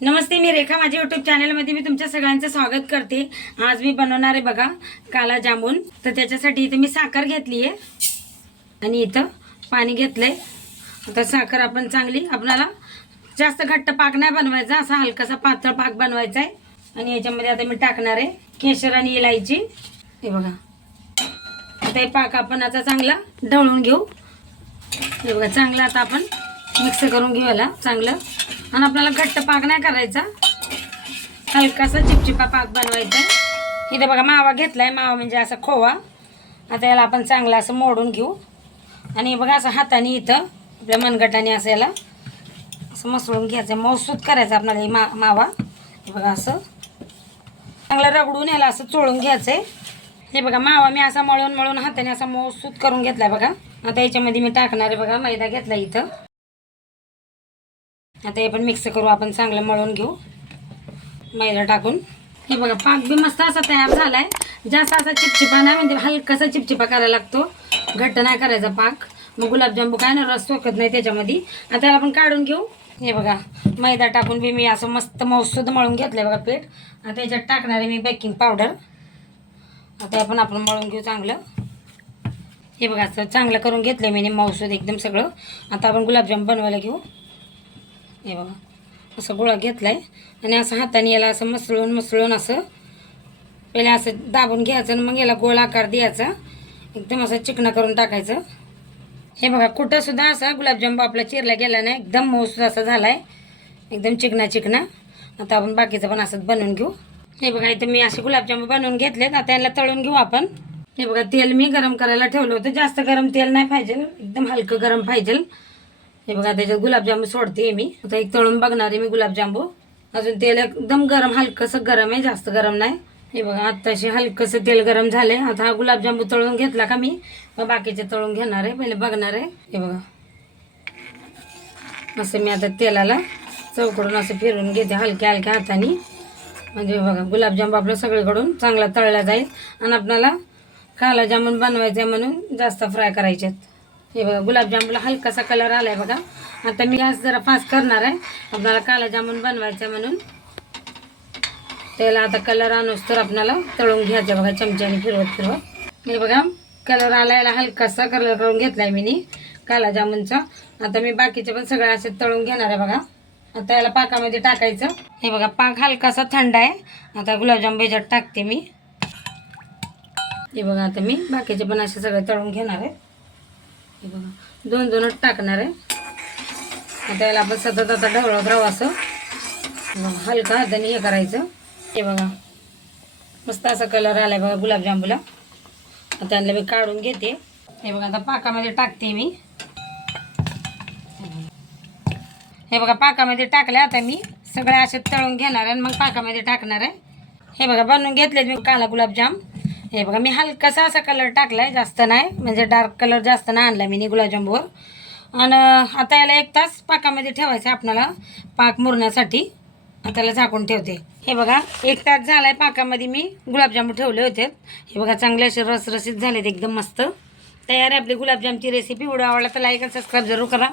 नमस्ते मी रेखा. माझ्या यूट्यूब चॅनलमध्ये मी तुमच्या सगळ्यांचं स्वागत करते. आज मी बनवणार आहे बघा काला जामून. तर त्याच्यासाठी इथं मी साखर घेतली आहे आणि इथं पाणी घेतलं आहे आता साखर आपण चांगली आपल्याला जास्त घट्ट पाक नाही बनवायचा असा हलकासा पातळ पाक बनवायचा आहे आणि याच्यामध्ये आता मी टाकणार आहे केशर आणि इलायची. हे बघा. आता हे पाक आपण आता चांगला ढवळून घेऊ. हे बघा चांगलं आता आपण मिक्स करून घेऊ याला चांगलं आणि आपल्याला घट्ट पाक नाही करायचा. हलकासा चिपचिपा पाक बनवायचा. आहे इथं बघा मावा घेतलाय. मावा म्हणजे असा खोवा. आता याला आपण चांगला असं मोडून घेऊ. आणि बघा असं हाताने इथं आपल्या मनगटाने असं याला असं मसळून घ्यायचं. मौसूद करायचं आपल्याला हे मा मावा. हे बघा असं. चांगलं रगडून याला असं चोळून घ्यायचं आहे हे बघा मावा मी असा मळून मळून हाताने असा मौसूद करून घेतलाय बघा. आता याच्यामध्ये मी टाकणार आहे बघा मैदा घेतला इथं. आता हे पण मिक्स करू आपण चांगलं मळून घेऊ. मैदा टाकून. हे बघा पाक बी मस्त असा तयार झालाय. जास्त असा चिपचिपा नाही म्हणजे हलकासा चिपचिपा करायला लागतो. घट्ट नाही करायचा पाक. मग गुलाबजामू काय ना रस सोकत नाही त्याच्यामध्ये. आता आपण काढून घेऊ. हे बघा मैदा टाकून बी मी असं मस्त मौसूद मळून घेतलंय बघा पीठ. आता याच्यात टाकणार आहे मी बेकिंग पावडर आता आपण आपण मळून घेऊ चांगलं. हे बघा असं चांगलं करून घेतलं मी मौसूद एकदम सगळं. आता आपण गुलाबजाम बनवायला घेऊ. हे बघा. असं गोळा घेतला आहे आणि असं हाताने याला असं मसळून मसळून असं पहिले असं दाबून घ्यायचं आणि मग याला गोल आकार द्यायचा. एकदम असं चिकणं करून टाकायचं. हे बघा कुठंसुद्धा असा गुलाबजाम आपला चिरला गेला नाही. एकदम मऊसुद्धा असा झाला आहे एकदम चिकना चिकना आता आपण बाकीचं पण असंच बनवून घेऊ. हे बघा इथं मी असे गुलाबजाम बनवून घेतलेत. आता याला तळून घेऊ आपण. हे बघा तेल मी गरम करायला ठेवलं होतं. जास्त गरम तेल नाही पाहिजे. एकदम हलकं गरम पाहिजे. हे बघा त्याच्यात गुलाबजामू सोडते मी. आता एक तळून बघणार आहे मी गुलाबजामू अजून तेल एकदम गरम हलकंसं गरम आहे जास्त गरम नाही. हे बघा आत्ताशी हलकंसं तेल गरम झाले आता हा गुलाबजामू तळून घेतला का मी? मग बाकीचे तळून घेणार आहे पहिले बघणार आहे. हे बघा. असं मी आता तेलाला चौकडून असं फिरून घेते हलक्या हलक्या हाताने. म्हणजे बघा गुलाबजाम आपलं सगळीकडून चांगला तळला जाईल. आणि आपल्याला काला जामून बनवायचं आहे म्हणून जास्त फ्राय करायचे आहेत हे बघा गुलाबजामुला हलकासा कलर आलाय बघा. आता मी गॅस जरा फास्ट करणार आहे. आपल्याला काला जामून बनवायचं आहे म्हणून. त्याला आता कलर आणूस तर आपल्याला तळून घ्यायचं बघा चमच्याने फिरवत फिरवत. हे बघा कलर आलायला हलकासा कलर करून घेतलाय मी काला जामूनचा. आता मी बाकीचे पण सगळं असे तळून घेणार आहे बघा. आता याला पाकामध्ये टाकायचं. हे बघा पाक हलकासा थंड आहे. आता गुलाबजाम बेजात टाकते मी. हे बघा आता मी बाकीचे पण असे सगळे तळून घेणार आहे. हे बघा दोन दोनच टाकणार आहे. आता याला आपण सतत आता ढवळत राहू असं. हलका हाताने हे करायचं. हे बघा मस्त असा कलर आलाय बघा गुलाबजामुला आता यांना मी काढून घेते. हे बघा आता पाकामध्ये टाकते मी. हे बघा पाकामध्ये टाकले आता मी. सगळे असे तळून घेणार आहे आणि मग पाकामध्ये टाकणार आहे. हे बघा बनवून घेतलेत मी काला गुलाबजाम. हे बघा मी हलकासा असा कलर टाकला आहे जास्त नाही. म्हणजे डार्क कलर जास्त नाही आणला मी गुलाबजामवर आणि आता याला एक तास पाकामध्ये ठेवायचं आहे आपल्याला पाक मुरण्यासाठी. आता त्याला झाकून ठेवते. हे बघा एक तास झाला आहे पाकामध्ये मी गुलाबजामून ठेवले होते. हे बघा चांगले असे रसरसीत झालेत एकदम मस्त. तयार आहे आपली गुलाबजामची रेसिपी व्हिडिओ आवडला तर लाईक आणि सबस्क्राईब जरूर करा.